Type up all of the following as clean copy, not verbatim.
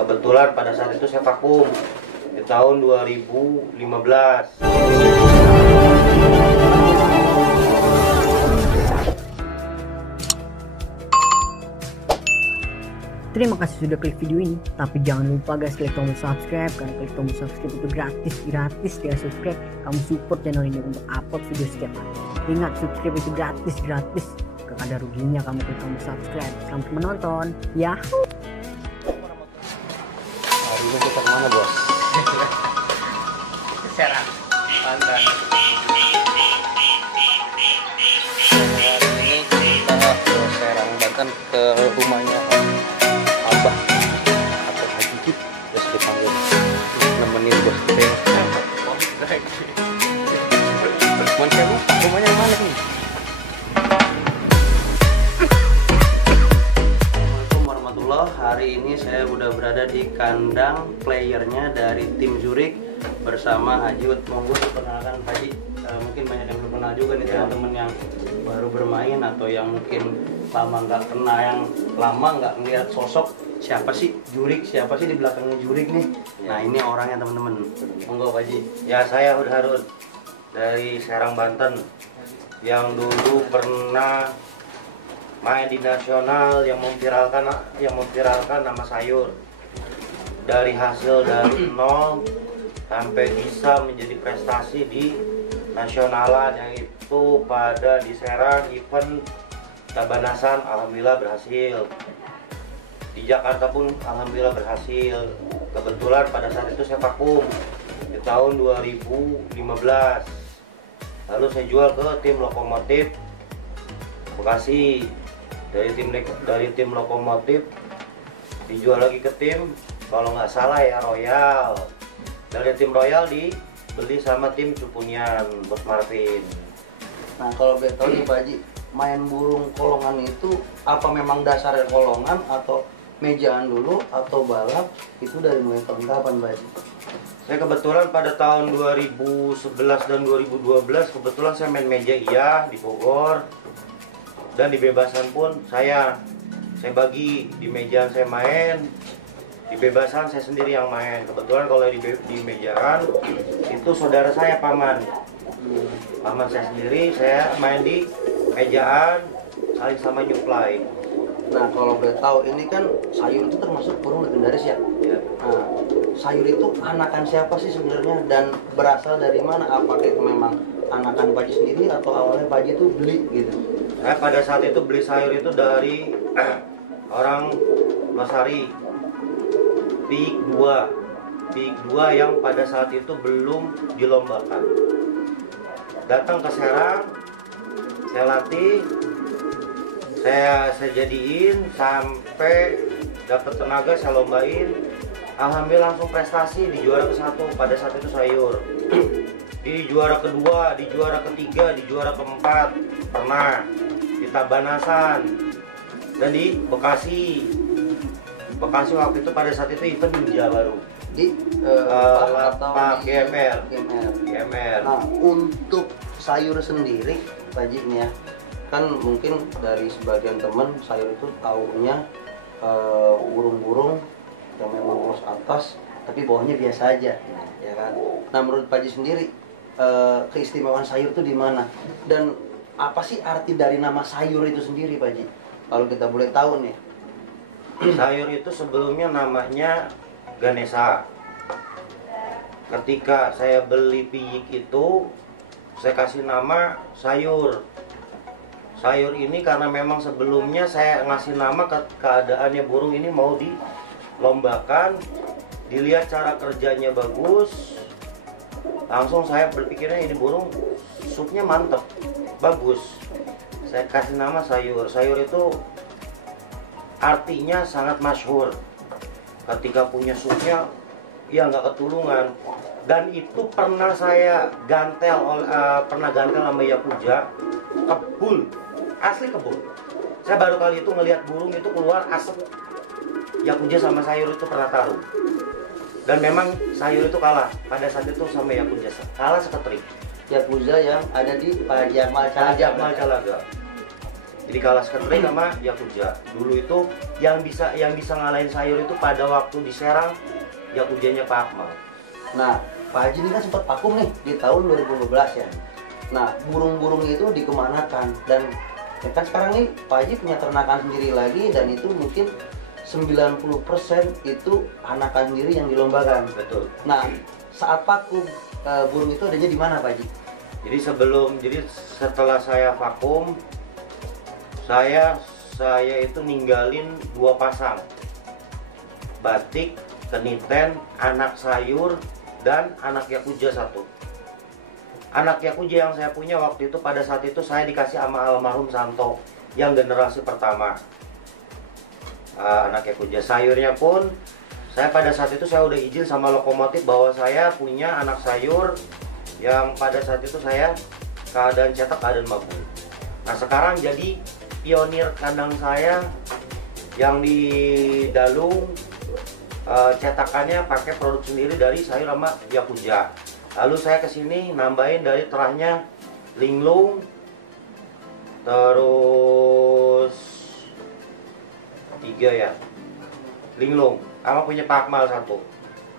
Kebetulan pada saat itu saya vakum di tahun 2015. Terima kasih sudah klik video ini, tapi jangan lupa guys klik tombol subscribe, karena klik tombol subscribe itu gratis ya. Subscribe, kamu support channel ini untuk upload video setiap hari. Ingat, subscribe itu gratis, gak ada ruginya kamu klik tombol subscribe. Selamat menonton, yahoo! Hari ini kita kemana bos? Ke Serang, Banten. Hari ini kita ke Serang, Banten, ke rumahnya Abah atau Haji Kip, terus dipanggil nemenin bos kita ya. Saya lupa rumahnya mana nih? Assalamualaikum warahmatullahi. Hari ini saya udah berada di kandang playernya dari tim Zurich bersama Haji Ud. Monggo perkenalkan Pak Haji. Mungkin banyak yang belum kenal juga nih teman-teman yang baru bermain atau yang mungkin lama nggak ngeliat sosok siapa sih Zurich, siapa sih di belakangnya Zurich nih. Nah ini orangnya teman-teman. Monggo Pak Haji. Ya, saya Ud Harun dari Serang, Banten, yang dulu pernah main di nasional, yang memviralkan nama sayur dari hasil dari nol sampai bisa menjadi prestasi di nasionalan, yang itu pada di Serang event Tabanasan alhamdulillah berhasil, di Jakarta pun alhamdulillah berhasil. Kebetulan pada saat itu saya vakum di tahun 2015. Lalu saya jual ke tim Lokomotif Bekasi. Dari tim Lokomotif dijual lagi ke tim, kalau nggak salah ya, Royal. Dari tim Royal dibeli sama tim Cupunian, Bos Marvin. Nah, kalau boleh tahu nih Pak Haji, main burung kolongan itu apa memang dasarnya kolongan atau mejaan dulu atau balap, itu dari mulai tahun kapan Pak Haji? Saya kebetulan pada tahun 2011 dan 2012 kebetulan saya main meja iya di Bogor, dan di bebasan pun saya bagi, di mejaan saya main, di bebasan saya sendiri yang main. Kebetulan kalau di mejaan itu saudara saya paman saya sendiri, saya main di mejaan saling sama nyuplai. Nah, kalau boleh tahu, ini kan sayur itu termasuk burung legendaris ya? Ya. Nah, sayur itu anakan siapa sih sebenarnya dan berasal dari mana? Apakah itu memang anakan Pak Haji sendiri atau awalnya Pak Haji itu beli gitu? Saya pada saat itu beli sayur itu dari orang Losari, Pik 2 yang pada saat itu belum dilombakan. Datang ke Serang, saya latih, saya jadiin sampai dapat tenaga, saya lombain. Alhamdulillah langsung prestasi di juara ke-1 pada saat itu sayur. Di juara kedua, di juara ketiga, di juara keempat pernah, di Tabanasan dan di Bekasi waktu itu pada saat itu event Ninja baru Di Pak GMR. Nah, untuk sayur sendiri Pak Haji ini ya, kan mungkin dari sebagian teman sayur itu taunya burung-burung yang memang ulos atas tapi bawahnya biasa aja, ya kan? Nah, menurut Pak Haji sendiri, keistimewaan sayur itu di mana dan apa sih arti dari nama sayur itu sendiri Pak Haji, kalau kita boleh tahu nih? Sayur itu sebelumnya namanya Ganesha. Ketika saya beli piyik itu, saya kasih nama sayur. Sayur ini karena memang sebelumnya saya ngasih nama keadaannya burung ini mau dilombakan, dilihat cara kerjanya bagus, langsung saya berpikirnya ini burung supnya mantep, bagus. Saya kasih nama sayur. Sayur itu artinya sangat masyhur. Ketika punya supnya, ya nggak ketulungan. Dan itu pernah saya gantel sama Yakuza, kebul, asli kebul. Saya baru kali itu ngelihat burung itu keluar asap. Yakuza sama sayur itu pernah taruh. Dan memang sayur itu kalah pada saat itu sama Yakuza, kalah seketrik. Yakuza yang ada di Pajak Malcalaga. Jadi kalah straight sama Yakuza. Dulu itu yang bisa ngalahin sayur itu pada waktu di Serang Yakuzanya Pak Akmal. Nah, Pak Haji ini kan sempat vakum nih di tahun 2012 ya. Nah, burung-burung itu dikemanakan, dan ya kan sekarang nih Pak Haji punya ternakan sendiri lagi, dan itu mungkin 90% itu anakan sendiri yang dilombakan. Betul. Nah, saat vakum burung itu adanya di mana Pak Haji? Jadi setelah saya vakum, saya itu ninggalin 2 pasang batik, keniten, anak sayur, dan anak Yakuza 1. Anak Yakuza yang saya punya waktu itu, pada saat itu saya dikasih sama almarhum Santo yang generasi pertama. Anak Yakuza sayurnya pun saya pada saat itu saya udah izin sama lokomotif bahwa saya punya anak sayur yang pada saat itu saya keadaan cetak, keadaan mabung. Nah sekarang jadi pionir kandang saya yang di Dalung, cetakannya pakai produk sendiri dari sayur sama Yakuza. Lalu saya kesini nambahin dari terahnya linglung, terus 3 ya, linglung, sama punya Pak Akmal 1.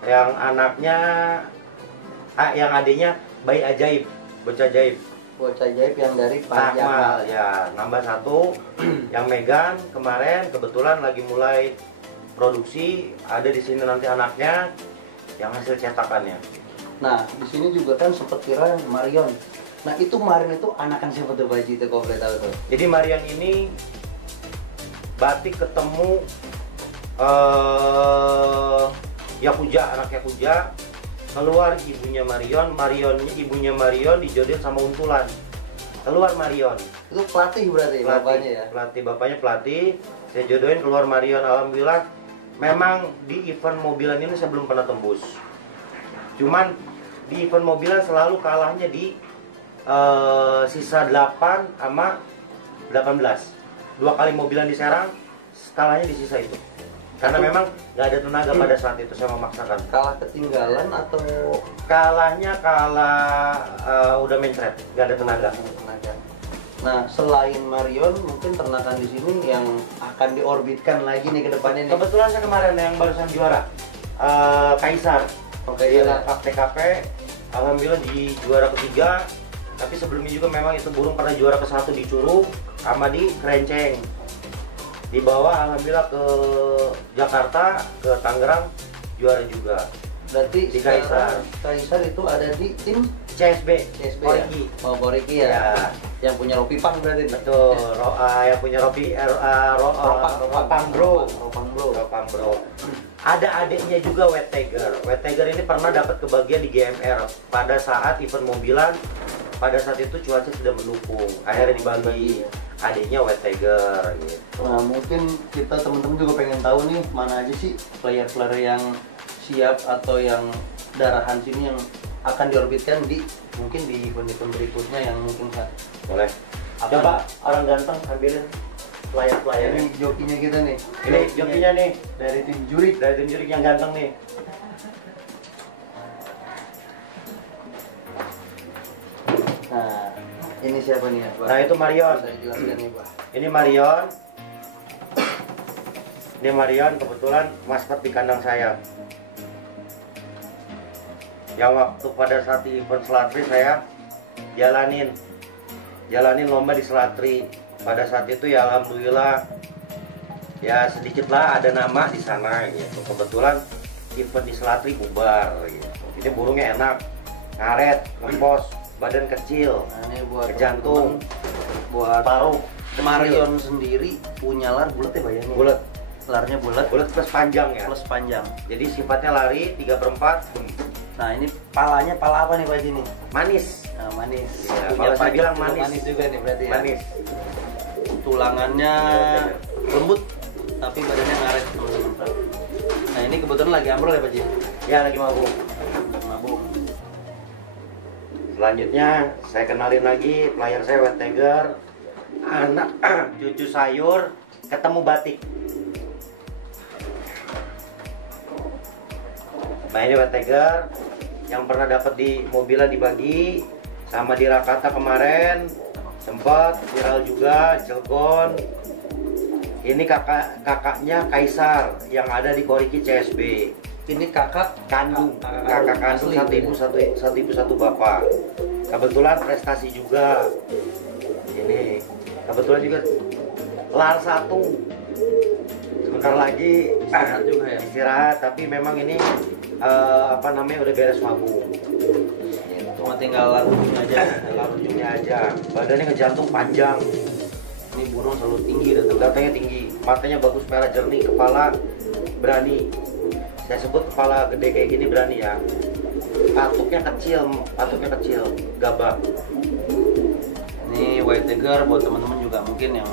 Yang anaknya, yang adiknya bayi ajaib, bocah ajaib. Bocah ajaib yang dari Pak Akmal ya, nambah 1. Yang Megan kemarin kebetulan lagi mulai produksi, ada di sini nanti anaknya yang hasil cetakannya. Nah, di sini juga kan sempat viral Marion. Nah, itu Marion itu anakan siapa tuh Pak Haji, itu kalau boleh tahu tuh? Jadi Marion ini batik ketemu Yakuza, anak Yakuza, keluar ibunya Marion, ibunya Marion dijodohin sama Untulan. Keluar Marion. Itu pelatih berarti bapaknya ya? Bapaknya pelatih. Saya jodohin keluar Marion, alhamdulillah. Memang di event mobilan ini saya belum pernah tembus. Cuman di event mobilan selalu kalahnya di sisa 8 sama 18. 2 kali mobilan di Serang, kalahnya di sisa itu. Karena memang nggak ada tenaga pada saat itu, saya memaksakan. Kalah ketinggalan atau kalahnya udah mencret, nggak ada tenaga. Nah, selain Marion, mungkin ternakan di sini yang akan diorbitkan lagi nih ke depannya nih. Kebetulan saya kemarin yang barusan juara, Kaisar. Oke, Dia TKP, alhamdulillah di juara ketiga. Tapi sebelumnya juga memang itu burung pernah juara ke-1 di Curug sama di Kerenceng. Di bawah alhamdulillah ke Jakarta, ke Tangerang juara juga. Berarti di Kaisar. Kaisar itu ada di tim CSB, Koriki. ya? Oh, Koriki ya. Yang punya Ropi Pang berarti. Betul, yang punya Ropang Bro. Ada adiknya juga Wet Tiger. Wet Tiger ini pernah dapat kebagian di GMR pada saat event mobilan. Pada saat itu cuaca tidak mendukung, akhirnya dibagi adiknya Wet Tiger gitu. Nah, mungkin kita teman-teman juga pengen tahu nih mana aja sih player-player yang siap atau yang darahan sini yang akan diorbitkan di mungkin di event-event berikutnya yang mungkin boleh. Coba orang ganteng ambilin player-playernya. Ini jokinya kita nih. Ini jokinya nih dari tim Jurik. dari tim Jurik yang ganteng nih. Nah, ini siapa nih ya, Pak? Nah, itu Marion. Bisa dijelaskan nih, Pak. Ini Marion. Ini Marion kebetulan maskot di kandang saya. Yang waktu pada saat di event Selatri saya jalanin lomba di Selatri. Pada saat itu ya alhamdulillah ya sedikitlah ada nama di sana gitu. Kebetulan event di Selatri bubar gitu. Ini burungnya enak, ngaret, ngempos, badan kecil, Nah, ini buat ke jantung, buat paruh. Marion sendiri punya lar bulat ya, Pak ya? Bulat, Larnya bulat plus panjang ya. plus panjang. Jadi sifatnya lari 3/4. Nah, ini palanya pala apa nih Pak Haji nih? Manis. Nah, manis. Iya, Punya kalau saya pajak bilang juga manis. juga nih berarti ya. Manis. Tulangannya lembut tapi badannya ngaret teman-teman. Nah, ini kebetulan lagi ambrol ya Pak Haji? Ya lagi mabuk. Mabuk. Selanjutnya saya kenalin lagi player saya Wet Tiger, anak cucu sayur ketemu batik. Nah ini Wet Tiger yang pernah dapat di mobilan dibagi sama di Rakata kemarin. sempat viral juga Cilegon. Ini kakaknya Kaisar yang ada di Koriki CSB. Ini kakak Kandung, kakak kandung asli, satu ibu satu bapak. Kebetulan prestasi juga. Ini kebetulan juga lar 1. Sebentar lagi Istirahat juga ya? Istirahat, tapi memang ini udah beres mabung. Cuma tinggal larutnya aja. Larutnya aja. Badannya ngejantung panjang. Ini burung selalu tinggi Datanya tinggi, matanya bagus, merah jernih, kepala berani. Saya sebut kepala gede kayak gini berani ya. Patuknya kecil, gabah. Ini white tiger buat teman-teman juga mungkin yang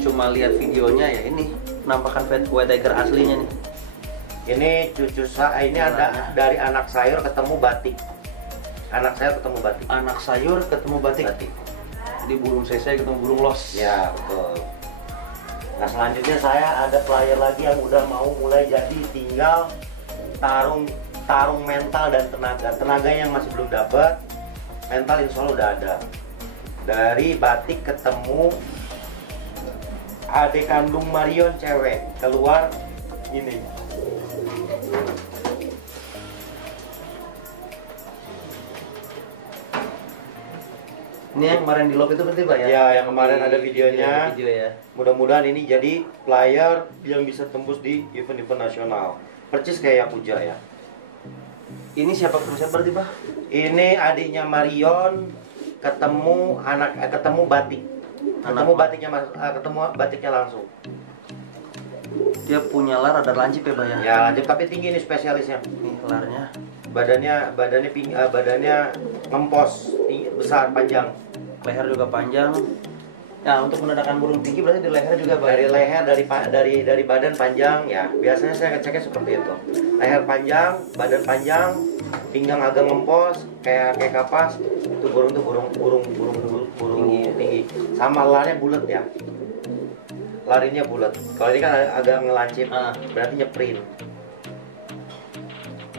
cuma lihat videonya ya, ini penampakan white tiger aslinya nih. Ini cucu saya, ini ada dari anak sayur ketemu batik. Anak sayur ketemu batik. Jadi burung sese ketemu burung los. Ya betul. Nah selanjutnya saya ada player lagi yang udah mau mulai jadi, tinggal tarung mental dan tenaga yang masih belum dapat. Mental insya Allah udah ada. Dari batik ketemu adik kandung Marion cewek, keluar ini. Ini yang kemarin di lob itu berarti Pak ya? Ya, yang kemarin ada videonya. Video ya. Mudah-mudahan ini jadi player yang bisa tembus di event-event nasional. Percis kayak Yakuza ya. Ini siapa berarti Pak? Ini adiknya Marion ketemu batik. Ketemu batiknya langsung. Dia punya lar ada lancip ya Pak ya? Ya, lanjut tapi tinggi nih spesialisnya. Nih larnya. Badannya ngempos, besar, panjang. Leher juga panjang. Nah, untuk menandakan burung tinggi berarti di leher juga Pak. Dari leher, dari badan panjang ya. Biasanya saya ngeceknya seperti itu. Leher panjang, badan panjang, pinggang agak ngempos, kayak kapas. Itu burung tinggi. Sama larnya bulat ya. Larinya bulat. Kalau ini kan agak ngelancip, berarti nyeprin.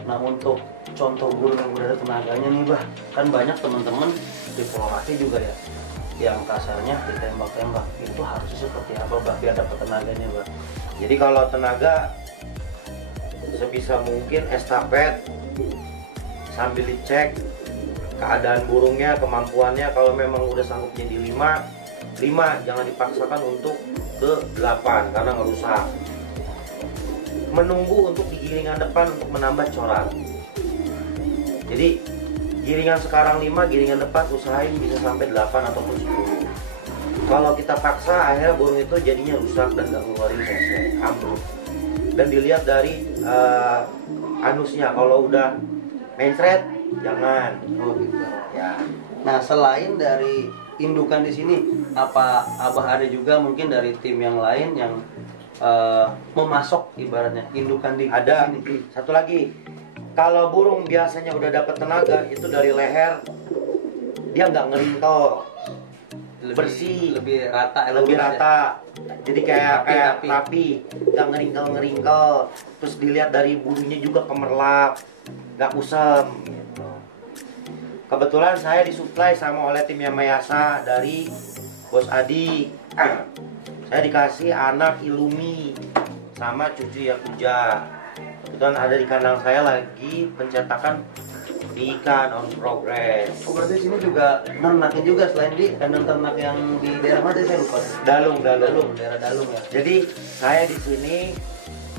Nah, untuk contoh burung yang udah ada tenaganya nih Bah, kan banyak teman-teman diplomasi juga ya yang kasarnya ditembak-tembak. Itu harusnya seperti apa Bah biar dapat tenaganya Bah? Jadi kalau tenaga sebisa mungkin estafet sambil dicek keadaan burungnya, kemampuannya. Kalau memang udah sanggup jadi 5, jangan dipaksakan untuk ke 8 karena ngerusak. Menunggu untuk di giringan depan untuk menambah corak. Jadi giringan sekarang 5, giringan depan usahain bisa sampai 8 ataupun 10. Kalau kita paksa akhirnya burung itu jadinya rusak dan gak ngeluarin sese, ambruk. Dan dilihat dari anusnya, kalau udah mencret jangan. Oh gitu. Ya. Nah, selain dari indukan di sini, apa Abah ada juga mungkin dari tim yang lain yang memasok ibaratnya indukan di Ada sini? satu lagi, kalau burung biasanya udah dapat tenaga itu dari leher dia nggak ngeringkel, bersih, lebih rata, lebih lurus rata, jadi kayak Rapi. rapi, nggak ngeringkel. Terus dilihat dari bulunya juga kemerlap, nggak kusam. Gitu. Kebetulan saya disuplai sama oleh tim Yamayasa dari Bos Adi. Saya dikasih anak Ilumi sama cucu Yakuza. Kebetulan ada di kandang saya lagi pencetakan ikan on progress. Oh, berarti sini juga ternaknya juga selain di kandang ternak yang di daerah mana saya lupa. Dalung. Daerah Dalung ya. Jadi saya di sini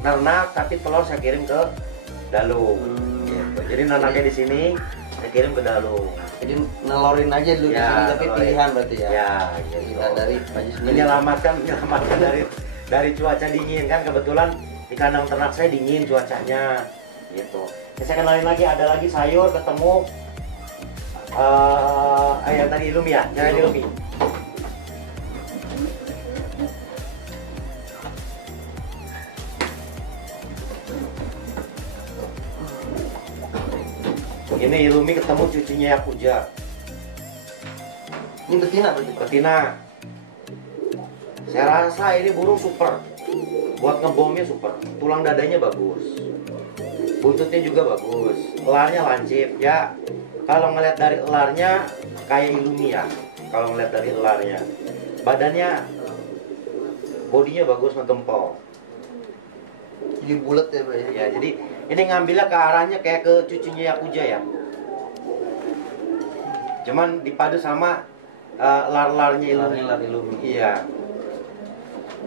ternak tapi telur saya kirim ke Dalung. Gitu. Jadi nanaknya di sini saya kirim ke Dalung. Jadi nelorin aja dulu di Ya, sini tapi nelorin. pilihan berarti ya. Ya, gitu. Kita dari Panji sendiri. menyelamatkan dari cuaca dingin kan, kebetulan di kandang ternak saya dingin cuacanya gitu. Ya, saya kenalin lagi, ada lagi sayur ketemu yang tadi Ilumi ya, jangan Ilumi. Ini Ilumi ketemu cucunya Yakuza. Ini betina berarti Pak? Betina. Saya rasa ini burung super. Buat ngebomnya super. Tulang dadanya bagus. Buntutnya juga bagus. Elarnya lancip ya. Kalau ngeliat dari elarnya kayak Ilumi ya. kalau ngeliat dari ularnya. Badannya, bodinya bagus, ngegempol. Jadi bulat ya Pak ya? Ya, jadi ini ngambilnya ke arahnya kayak ke cucunya Yakuza ya. Cuman dipadu sama lar-larnya Illumi. Lar Illumi. Iya,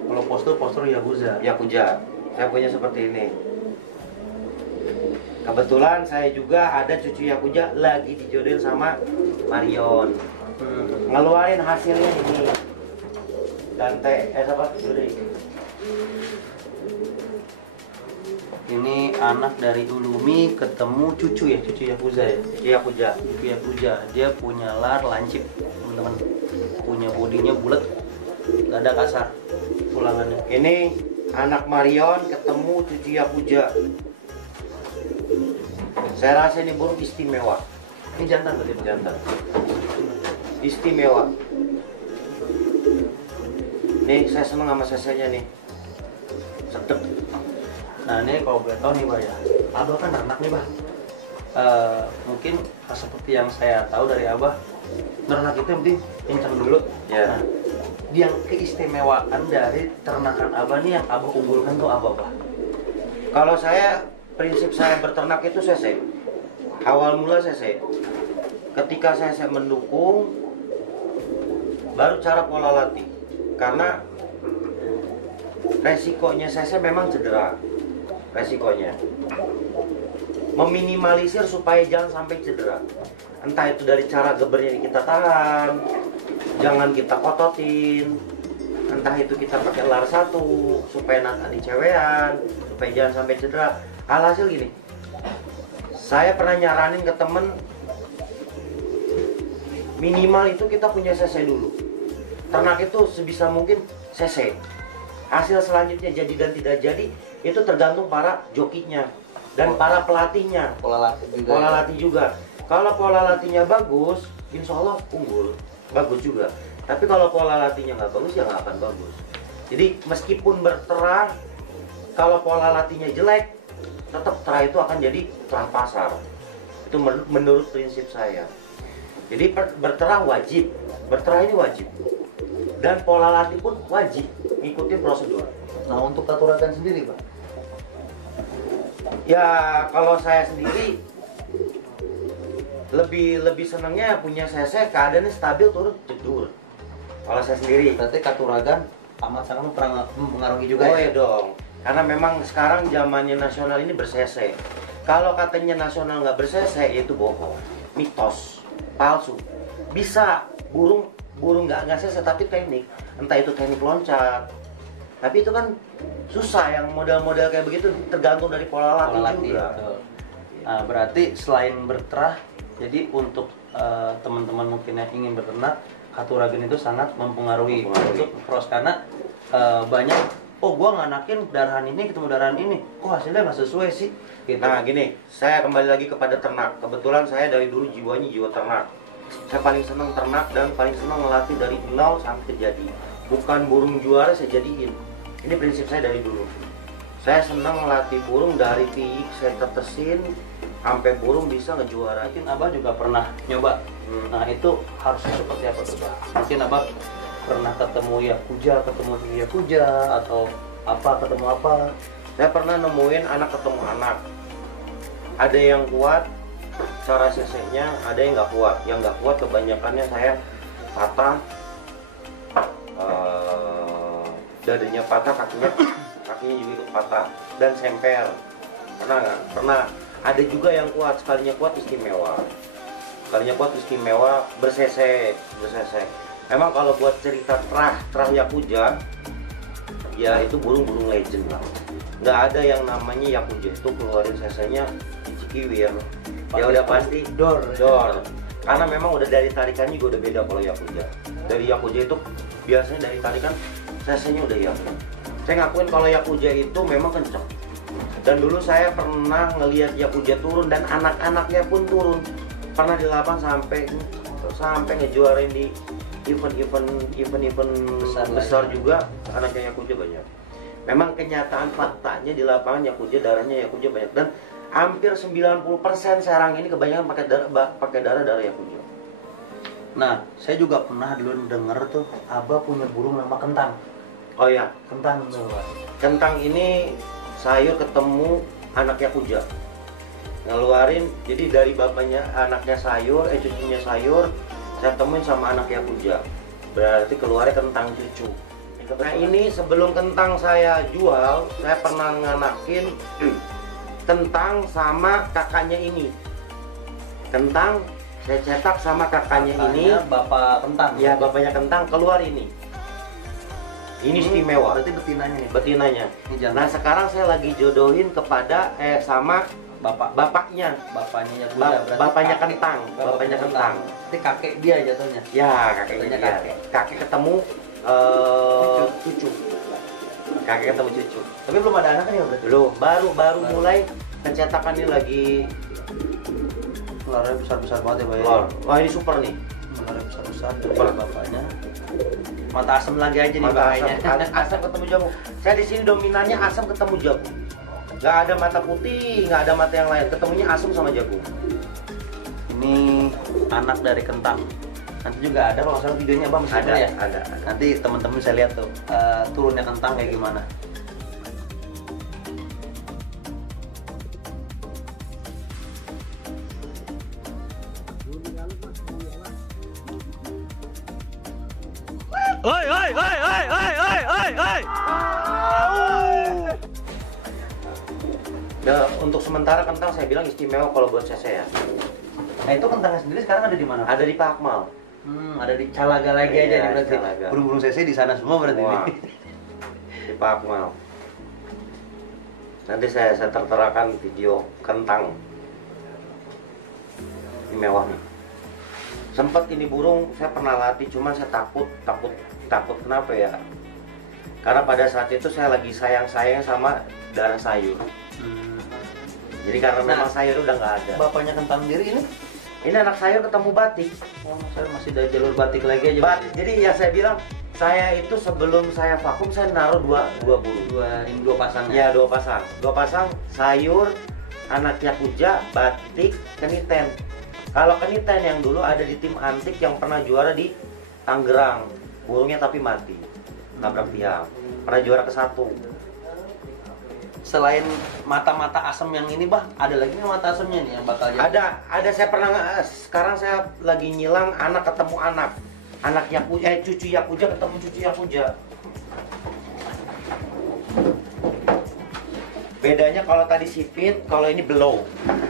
Kalau postur Yakuza. Yakuza. Saya punya seperti ini. Kebetulan saya juga ada cucu Yakuza lagi dijodohin sama Marion. Ngeluarin hasilnya ini. Dante, siapa? Jurik. Ini anak dari Illumi ketemu cucu ya, cucu Yakuza ya. Cucu Yakuza. Cucu Yakuza, dia punya lar lancip, teman-teman. Punya bodinya bulat, dada kasar, tulangannya. Ini anak Marion ketemu cucu Yakuza. Saya rasa ini burung istimewa. Ini jantan berarti Pak? Jantan. Istimewa. Nih saya seneng sama sesenya nih. Sedep. Nah ini kalau boleh tahu nih Pak ya, Abah kan anak nih Pak. Mungkin seperti yang saya tahu dari Abah, ternak itu yang penting kencang dulu. Ya. Nah, yang keistimewaan dari ternakan Abah nih yang Abah unggulkan tuh apa Pak? Kalau saya, prinsip saya berternak itu sese. Awal mula sese. Ketika sese mendukung, baru cara pola latih. Karena resikonya sese memang cedera. Resikonya meminimalisir supaya jangan sampai cedera. Entah itu dari cara gebernya kita tahan, jangan kita kototin. Entah itu kita pakai lar satu supaya nanti cewean, supaya jangan sampai cedera. Alhasil gini, saya pernah nyaranin ke temen, minimal itu kita punya CC dulu. Ternak itu sebisa mungkin CC. Hasil selanjutnya jadi dan tidak jadi itu tergantung para jokinya dan para pelatihnya. Pola latih juga. Pola latih juga. Kalau pola latihnya bagus, insya Allah unggul, bagus juga. Tapi kalau pola latihnya nggak bagus ya nggak akan bagus. Jadi meskipun berterah, kalau pola latihnya jelek, tetap terah itu akan jadi terah pasar. Itu menurut prinsip saya. Jadi berterah wajib, berterah ini wajib. Dan pola latih pun wajib, ngikutin prosedur. Nah untuk Katuragan sendiri Pak? Ya kalau saya sendiri lebih senangnya punya CC keadaannya stabil turun jedur. Kalau saya sendiri. Berarti Katuragan amat sangat mempengaruhi juga Oh ya? ya dong. Karena memang sekarang zamannya nasional ini ber-CC. Kalau katanya nasional nggak ber-CC itu bohong, mitos, palsu. Bisa burung nggak CC tapi teknik, entah itu teknik loncat. Tapi itu kan susah, yang model-model kayak begitu tergantung dari pola latih juga. Betul. Nah, berarti selain berterah, jadi untuk teman-teman mungkin yang ingin beternak, Katuragan itu sangat mempengaruhi untuk pros karena banyak, oh gua nganakin darahan ini ketemu darahan ini, kok hasilnya nggak sesuai sih. Gitu. Nah gini, saya kembali lagi kepada ternak. Kebetulan saya dari dulu jiwanya jiwa ternak. Saya paling senang ternak dan paling senang melatih dari nol sampai jadi. Bukan burung juara saya jadiin. Ini prinsip saya dari dulu. Saya senang melatih burung dari piik saya tetesin sampai burung bisa ngejuara. Mungkin Abah juga pernah nyoba. Nah itu harusnya seperti apa tuh Pak? Mungkin Abah pernah ketemu Yakuza atau apa ketemu apa? Saya pernah nemuin anak ketemu anak. Ada yang kuat cara CC-nya, ada yang nggak kuat. Yang nggak kuat kebanyakannya saya patah, dadanya patah, kakinya juga ikut patah dan semper. Pernah. Ada juga yang kuat, sekalinya kuat istimewa. Ber-CC. Memang kalau buat cerita terah Yakuza, ya itu burung-burung legend lah. Nggak ada yang namanya Yakuza itu keluarin CC-nya di Cikiwir. Ya udah pasti door. Karena memang udah dari tarikannya juga udah beda kalau Yakuza. Dari Yakuza itu biasanya dari tarikan CC-nya udah Yakuza. Saya ngakuin kalau Yakuza itu memang kenceng. Dan dulu saya pernah ngelihat Yakuza turun dan anak-anaknya pun turun. Pernah di lapang sampai ngejuarin di event besar juga anaknya Yakuza banyak. Memang kenyataan faktanya di lapangan Yakuza darahnya Yakuza banyak dan hampir 90% sarang ini kebanyakan pakai darah Yakuza. Nah, saya juga pernah dulu denger tuh, Abah punya burung nama kentang. Oh ya, Kentang tuh, Pak. kentang ini sayur ketemu anaknya kuja. Ngeluarin, jadi dari bapaknya anaknya sayur, cucunya sayur, saya temuin sama anaknya kuja. Berarti keluarnya kentang cucu. Nah ini sebelum kentang saya jual, saya pernah nganakin kentang sama kakaknya ini. Kentang saya cetak sama kakaknya ini. Bapak kentang. Ya bapaknya kentang keluar ini. Ini istimewa. Berarti betinanya nih. Betinanya. Ini jangan. Nah sekarang saya lagi jodohin kepada sama bapaknya. Bapaknya kuda. Berarti Bapaknya kakek. kentang. Bapaknya kentang. Berarti kakek dia jatuhnya. Ya kakeknya Jatuhnya dia. kakek. Kakek ketemu cucu. Kakek ketemu cucu. Tapi belum ada anaknya berarti. Belum, baru mulai pencetakan ini lagi Keluarnya besar-besar banget ya, Pak. keluar. Wah ini super nih. Keluarnya besar-besar dari Super. bapaknya. Mata asam lagi aja nih Mata bapaknya. asam ketemu jagung. Saya di sini dominannya asam ketemu jagung. Nggak ada mata putih, nggak ada mata yang lain. Ketemunya asam sama jagung. Ini anak dari kentang. Nanti juga ada kalau nggak salah videonya Bang, Ada, ya. ada. Nanti teman-teman saya lihat tuh turunnya kentang kayak gimana. Nah, untuk sementara kentang saya bilang istimewa kalau buat saya. Nah itu kentangnya sendiri sekarang ada di mana? Ada di Pak Akmal. Ada di Calaga lagi aja Iya, nih berarti. Calaga. Burung-burung CC di sana semua berarti Wah. ini. Di Pak Akmal. Nanti saya terterakan video kentang. Ini mewah nih. Sempet ini burung saya pernah latih, cuman saya takut kenapa ya? Karena pada saat itu saya lagi sayang sama darah sayur. Jadi karena memang sayur udah nggak ada. Bapaknya kentang sendiri ini? Ini anak sayur ketemu batik. Oh, saya masih ada jalur batik lagi aja. Jadi ya saya bilang, saya itu sebelum saya vakum saya naruh dua burung. Dua pasang Ya dua pasang sayur, anaknya kuja, batik, keniten. Kalau keniten yang dulu ada di tim antik yang pernah juara di Tangerang, burungnya tapi mati, nabrak tiang. Pernah juara ke-1. Selain mata-mata asam yang ini, Bah, ada lagi nih mata asamnya nih yang bakal jadi. Ada saya pernah sekarang saya lagi nyilang anak ketemu anak. Anak Yakuja, cucu Yakuja ketemu cucu Yakuja. Bedanya kalau tadi sipit, kalau ini below.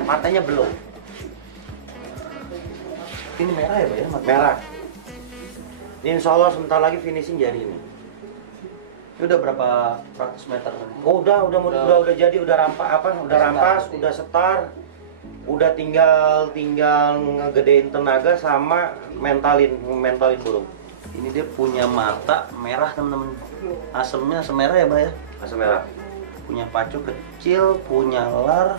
Matanya below. Ini merah ya, Pak ya? Mata. Merah. Ini insya Allah sebentar lagi finishing jadi ini. Ini udah berapa ratus meter? Oh, udah jadi, udah rampas, udah setar. Udah tinggal ngegedein tenaga sama mentalin burung. Ini dia punya mata merah, teman-teman. Asamnya asam merah ya, Pak ya? Asam merah. Punya pacu kecil, punya lar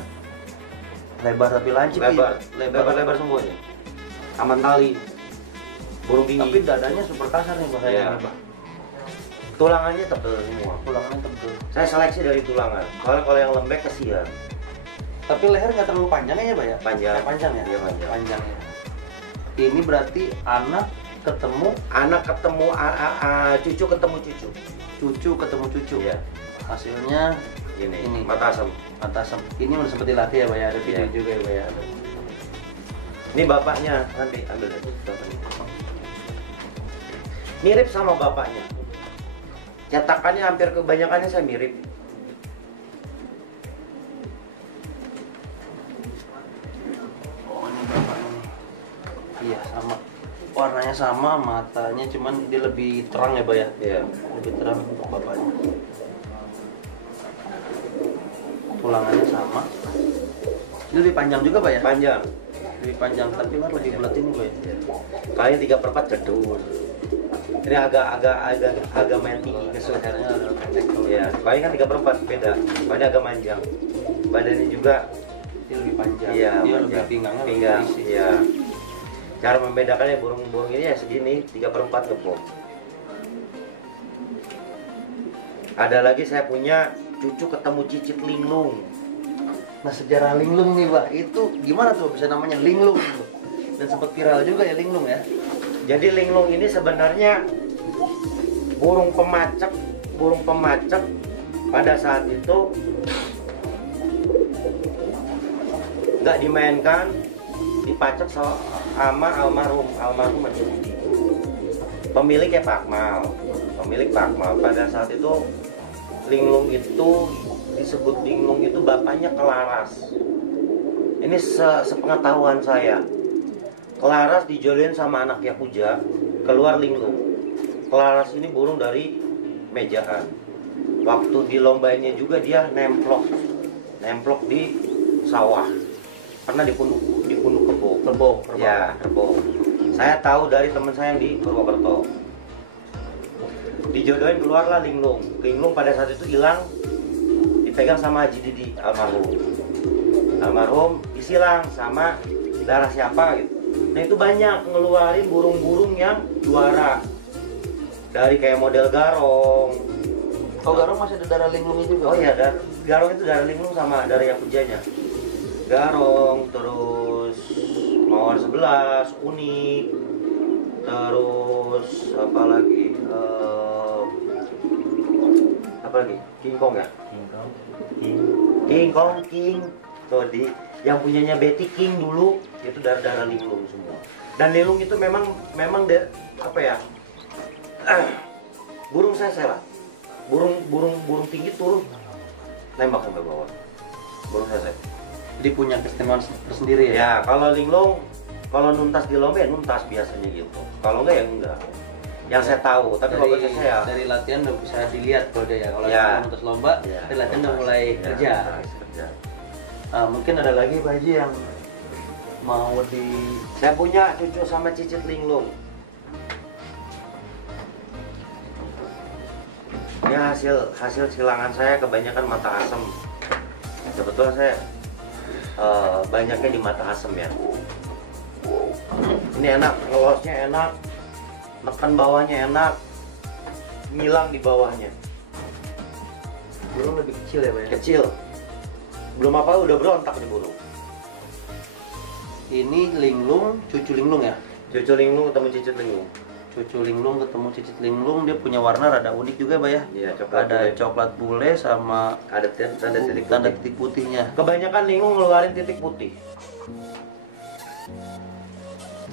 lebar tapi lancip. Lebar semuanya. Aman tali. Burung tinggi. Tapi dadanya super kasar nih, Pak. Iya. Tulangannya tebel semua. Tulangannya tebel. Saya seleksi dari tulangan. Kalau yang lembek kesian. Tapi leher nggak terlalu panjang ya, Pak ya? Panjang. Panjang ya? Iya, panjang. Ya. Ini berarti anak ketemu Cucu ketemu cucu. cucu ketemu cucu. Iya. Hasilnya Ini mata asam. mata asam. Ini udah sempat dilatih ya, Pak ya? Ada video Iya. juga ya, Pak ya? Ini bapaknya, nanti ambil deh bapaknya. Mirip sama bapaknya. Cetakannya hampir kebanyakannya saya mirip. Oh, ini bapaknya nih. Iya, sama. Warnanya sama, matanya cuman dia lebih terang ya, Pak ya? Iya. Lebih terang untuk bapaknya. Tulangannya sama. Ini lebih panjang juga, Pak ya? Panjang. Lebih panjang, tapi kan lebih bulat ini, Pak ya? Kali 3/4 cedul. Ini agak main tinggi ke Lehernya ada pendek. Iya, paling kan 3/4 beda. Badannya agak manjang. Badannya juga Dia lebih panjang. iya, Dia manjang. lebih pinggangnya lebih Pinggang. berisi. Iya. Cara membedakannya burung-burung ini ya segini 3/4 gebok. Ada lagi saya punya cucu ketemu cicit linglung. Nah, sejarah linglung nih, Pak, itu gimana tuh bisa namanya linglung gitu? Dan sempat viral juga ya linglung ya? Jadi linglung ini sebenarnya burung pemacek. Burung pemacek pada saat itu nggak dimainkan, dipacek sama almarhum Haji. Pemiliknya Pak Akmal. Pemilik Pak Akmal. Pada saat itu linglung itu disebut linglung itu bapaknya Kelaras. Ini sepengetahuan saya. Kelaras dijodohin sama anak Yakuza, keluar linglung. Kelaras ini burung dari mejaan. Waktu dilombainnya juga dia nemplok di sawah. Pernah di Punduk Kebo. Ya, Kebo. Saya tahu dari teman saya yang di Purwokerto. Dijodohin keluarlah linglung. Linglung pada saat itu hilang, dipegang sama Haji Didi almarhum disilang sama darah siapa gitu. Nah itu banyak ngeluarin burung-burung yang juara dari kayak model garong. Oh, garong masih ada darah linglungnya juga? Oh iya, garong itu darah linglung sama darah Yakuzanya. Garong, terus Mawar 11, unik, terus apa lagi? King Kong ya? King Kong. Tuh yang punyanya Betty King dulu itu darah linglung semua. Dan linglung itu memang apa ya? Burung sese lah. Burung tinggi turun nembak sampai bawah. Burung sese. Jadi punya keistimewaan tersendiri ya? Ya, kalau linglung kalau nuntas di lomba ya nuntas biasanya gitu. Kalau enggak ya enggak. Yang saya tahu, tapi kalau saya dari latihan udah bisa dilihat kalau dia ya. Kalau ya, nuntas lomba, ya, dari latihan udah mulai kerja. Mungkin ada lagi Pak Haji yang mau saya punya cucu sama cicit linglung. Ini hasil silangan saya kebanyakan mata asem. Sebetulnya saya banyaknya di mata asem ya. Ini enak, ngelosnya enak, neken bawahnya enak, ngilang di bawahnya. Burung lebih kecil ya Pak ya? Kecil. Belum apa udah berontak di burung. Ini linglung, cucu linglung ya? Cucu linglung ketemu cicit linglung. Cucu linglung ketemu cicit linglung, dia punya warna rada unik juga Pak ya? Iya, coklat ada bule. coklat bule sama Ada tanda titik putihnya. Kebanyakan linglung ngeluarin titik putih.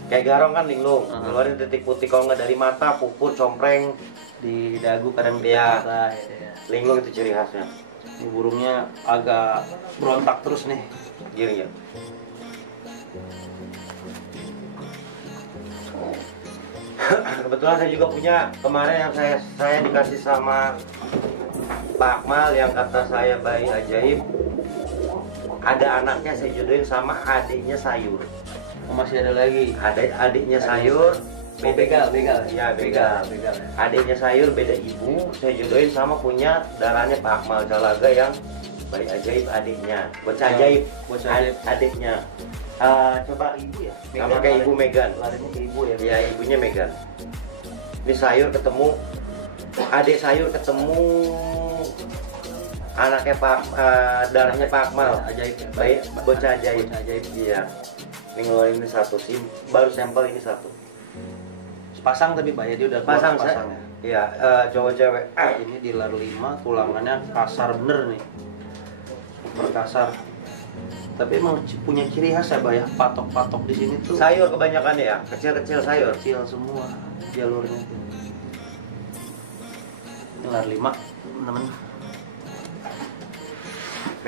Kayak garong kan linglung, ngeluarin titik putih. Kalau nggak dari mata, pupur, compreng, Di dagu kadang Iya. ya. linglung itu ciri khasnya. Ini burungnya agak berontak terus nih. Gini ya. Kebetulan saya juga punya kemarin yang saya dikasih sama Pak Akmal yang kata saya bayi ajaib. Ada anaknya saya jodohin sama adiknya sayur. Oh, masih ada lagi. Adiknya sayur. Begal. Iya, begal. Adiknya sayur beda ibu. Saya jodohin sama punya darahnya Pak Akmal Calaga yang bayi ajaib adiknya. Bocah ajaib. Adiknya. Coba ibu ya. Sama kayak ibu Megan. Larinya ke ibu ya. Iya, ibunya Megan. Ini sayur ketemu adik sayur ketemu anaknya darahnya Pak Akmal. Ajaib ya. Baik, bocah ajaib. Bocah ajaib. Iya. Ini ngeluarin ini satu sih, baru sampel ini satu. Pasang tapi Pak ya, dia udah Pasang pasang saya. ya. Iya, cowok cewek. Ini di lar 5, tulangannya kasar bener nih. Super kasar. Tapi emang punya ciri khas ya, Pak ya. Patok-patok di sini tuh Sayur kebanyakan ya, kecil-kecil sayur. kecil semua jalurnya tuh. Ini lar 5, teman.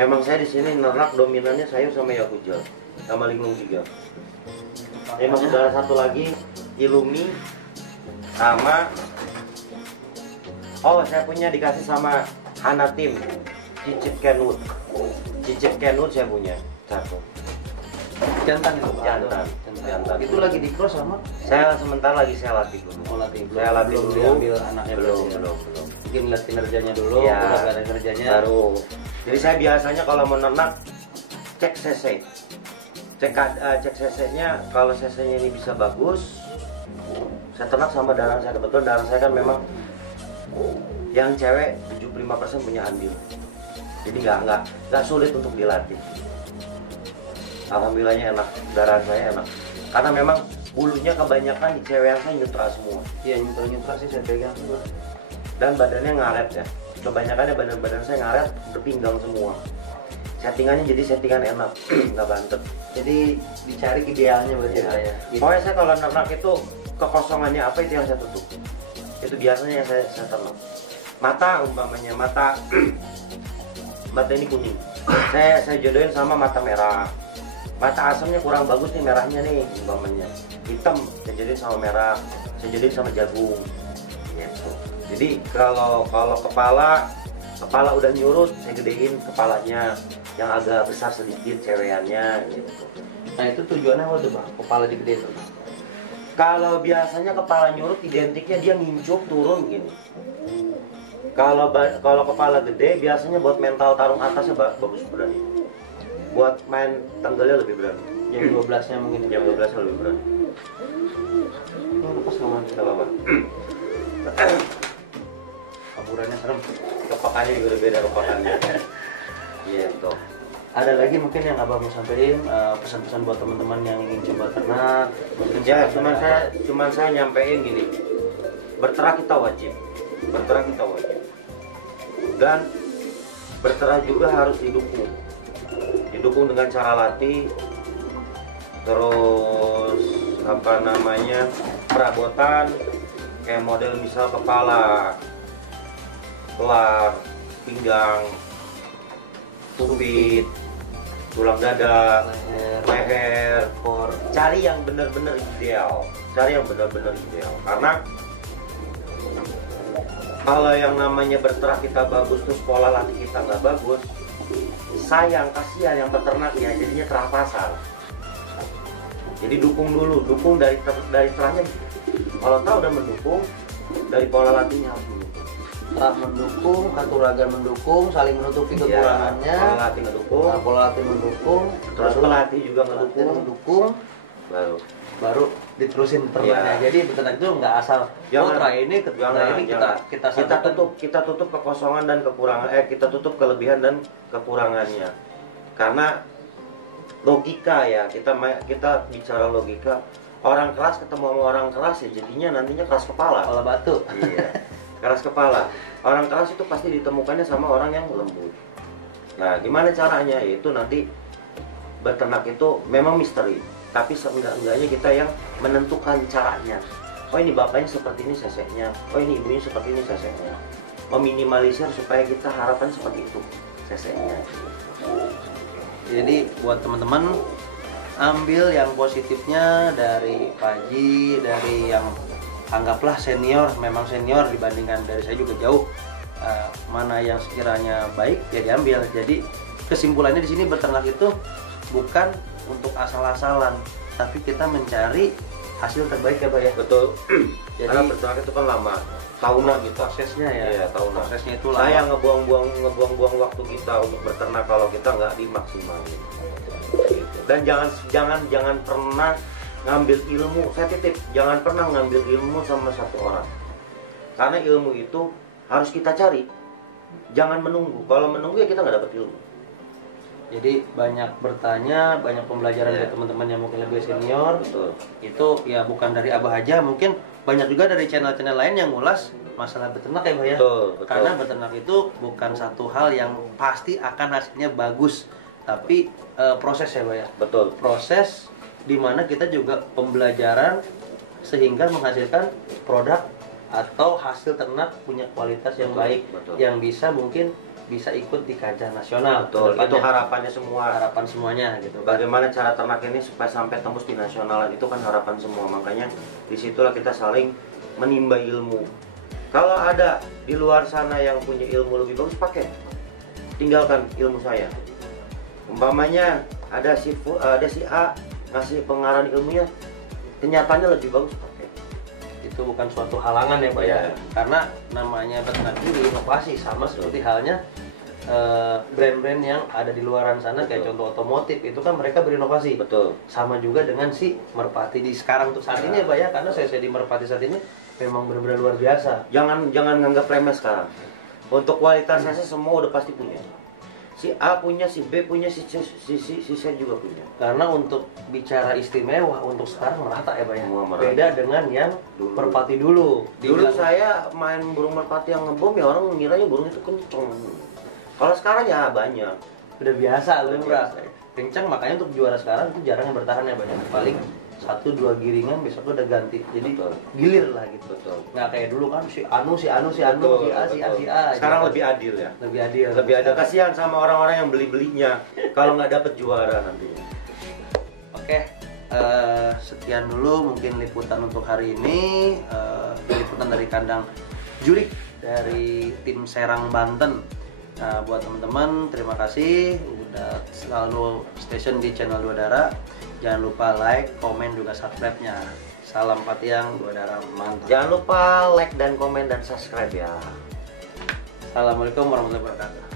Memang saya di sini nernak dominannya sayur sama Yakuza, sama linglung juga. Memang saudara satu lagi Ilumi sama saya punya dikasih sama Hanatim cicit Kenwood. Cicit Kenwood saya punya satu. Jantan itu, Pak. Jantan. Itu lagi di cross sama Saya sementara lagi saya latih dulu. Saya latih belum dulu. diambil anaknya belum. Mungkin lihat kinerjanya dulu, Ya. udah gak ada kerjanya. Baru. Jadi saya biasanya kalau menernak cek cc. Cek cc-nya, kalau cc-nya ini bisa bagus, saya ternak sama darah saya. Kebetulan darah saya kan memang yang cewek 75% punya andil. Jadi nggak sulit untuk dilatih. Alhamdulillahnya enak, darah saya enak. Karena memang bulunya kebanyakan di cewek yang saya nyutra semua. Iya, nyutra sih saya pegang. Dan badannya ngaret ya. Kebanyakan ya badan saya ngaret, berpinggang semua. Settingannya jadi settingan enak, nggak bantet. Jadi dicari idealnya berarti ya. Pokoknya saya kalau ternak itu kekosongannya apa itu yang saya tutup. Itu biasanya yang saya ternak. Mata umpamanya mata ini kuning. Saya jodohin sama mata merah. Mata asamnya kurang bagus nih, merahnya nih umpamanya. Hitam saya jodohin sama merah. Saya jodohin sama jagung. Gitu. Jadi kalau kepala udah nyurut, saya gedein kepalanya yang agak besar sedikit cewekannya gitu. Nah itu tujuannya apa tuh Bang? Kepala digedein tuh. Kalau biasanya kepala nyurut identiknya dia ngincup turun gini. Kalau kepala gede biasanya buat mental tarung atasnya bagus berani. Buat main tanggalnya lebih berani. Jam 12-nya mungkin. Jam 12-nya lebih berani. Lepas kawan. Gak apa-apa. Kaburannya serem. Kepakannya juga beda kepakannya. Gitu. Ada lagi mungkin yang abang mau sampaikan pesan-pesan buat teman-teman yang ingin coba ternak? Ya, cuman saya nyampein gini. Berternak kita wajib. Dan berternak juga harus didukung dengan cara latih, terus perabotan kayak model misal kepala, kelar, pinggang, tumit, tulang dada, leher, cari yang benar-benar ideal. Karena kalau yang namanya berternak kita bagus terus pola latih kita nggak bagus, sayang, kasihan yang peternaknya jadinya terapasar. Jadi dukung dari terahnya. Kalau tahu udah mendukung, dari pola latihnya harus mendukung. Terah mendukung, aturagan mendukung, saling menutupi kekurangannya. Ya, pola latih mendukung, terus pelatih juga mendukung. Baru diterusin ternaknya. Jadi beternak itu nggak asal kita tutup kekosongan dan kekurangan, kita tutup kelebihan dan kekurangannya. Karena logika ya, kita bicara logika. Orang keras ketemu sama orang keras ya jadinya nantinya keras kepala. Kepala batu. Iya. Keras kepala. Orang keras itu pasti ditemukannya sama orang yang lembut. Nah, gimana caranya? Itu nanti beternak itu memang misteri. Tapi seenggak-enggaknya kita yang menentukan caranya. Oh ini bapaknya seperti ini seseknya. Oh ini ibunya seperti ini seseknya. Meminimalisir supaya kita harapan seperti itu seseknya. Jadi buat teman-teman ambil yang positifnya dari Pak Haji, dari yang anggaplah senior, memang senior dibandingkan dari saya juga jauh. Mana yang sekiranya baik ya diambil. Jadi kesimpulannya di sini beternak itu bukan untuk asal-asalan, tapi kita mencari hasil terbaik ya Pak ya. Betul. Jadi karena beternak itu kan lama, tahunan gitu. Prosesnya ya. Iya, tahunan. Prosesnya itu lama. Saya ngebuang-buang waktu kita untuk berternak kalau kita nggak dimaksimalin. Gitu. Dan jangan pernah ngambil ilmu. Saya titip, jangan pernah ngambil ilmu sama satu orang. Karena ilmu itu harus kita cari. Jangan menunggu. Kalau menunggu ya kita nggak dapat ilmu. Jadi banyak bertanya, banyak pembelajaran dari teman-teman yang mungkin lebih senior. Betul. Itu ya bukan dari Abah aja, mungkin banyak juga dari channel-channel lain yang ngulas masalah beternak ya Pak ya. Betul. Karena beternak itu bukan satu hal yang pasti akan hasilnya bagus, tapi proses ya Pak ya. Betul. Proses dimana kita juga pembelajaran sehingga menghasilkan produk atau hasil ternak punya kualitas yang baik. Betul. Yang bisa ikut di kancah nasional. Betul, itu harapannya semua. Harapan semuanya gitu. Bagaimana cara ternak ini supaya sampai tembus di nasional, itu kan harapan semua. Makanya disitulah kita saling menimba ilmu. Kalau ada di luar sana yang punya ilmu lebih bagus, pakai. Tinggalkan ilmu saya. Umpamanya ada si A ngasih pengarahan ilmunya, kenyataannya lebih bagus, pakai. Itu bukan suatu halangan ya Pak ya. Karena namanya beternak ini inovasi, sama seperti halnya brand-brand yang ada di luaran sana. Kayak contoh otomotif itu kan mereka berinovasi. Betul. Sama juga dengan si Merpati di sekarang tuh saat ini ya Pak ya, karena saya di Merpati saat ini memang benar-benar luar biasa. Jangan nganggap remeh sekarang. Untuk kualitasnya semua udah pasti punya. Si A punya, si B punya, si C juga punya. Karena untuk bicara istimewa untuk sekarang merata ya Pak ya. Semua merata. Beda dengan yang Dulu. merpati dulu. Dulu Dibilang- saya main burung merpati yang ngebom ya orang ngiranya burung itu kenceng. Kalau sekarang ya banyak. udah biasa lu Udah Bra. biasa, ya. Kencang, makanya untuk juara sekarang itu jarang yang bertahan ya banyak. Paling 1-2 giringan besok udah ganti. Jadi Betul. gilir lah gitu. Betul. Nggak kayak dulu kan si Anu, si A, si A. Sekarang gitu. lebih adil ya. lebih adil. Lebih ada kasihan sama orang-orang yang belinya kalau nggak dapet juara nantinya. Oke, sekian dulu mungkin liputan untuk hari ini. Liputan dari kandang Jurik dari tim Serang Banten. Nah, buat teman-teman terima kasih udah selalu station di channel Dua Darah. Jangan lupa like, komen juga subscribe-nya. Salam Patiang, Dua Darah mantap. Jangan lupa like dan komen dan subscribe ya. Assalamualaikum warahmatullahi wabarakatuh.